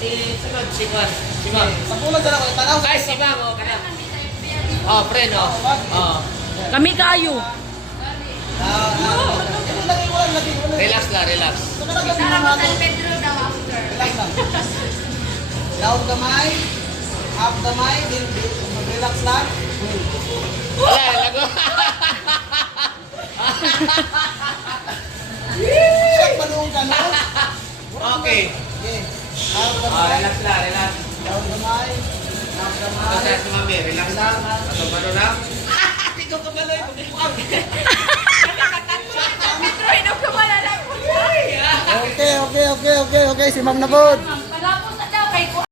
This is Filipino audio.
sunod, si Juan. Si Ma'am. Sa puno dala ko tanaw. Ay, si Ma'am, oh, kana. Oh, friend, oh. Oh. Kami kayo. Relax lang, relax. Pedro daw after. Relax lang. Down kamay, up kamay, relax lang. Wala, lago. Check balong ka no? Okay. Okay. Up Oh, kamay, relax lang, relax. down kamay, up Ito kamay. sa si Mami, relax lang. Atong ano lang. Ikaw ka pala, Pedro, inom ka ba na lang? Okay, si Ma'am na pod.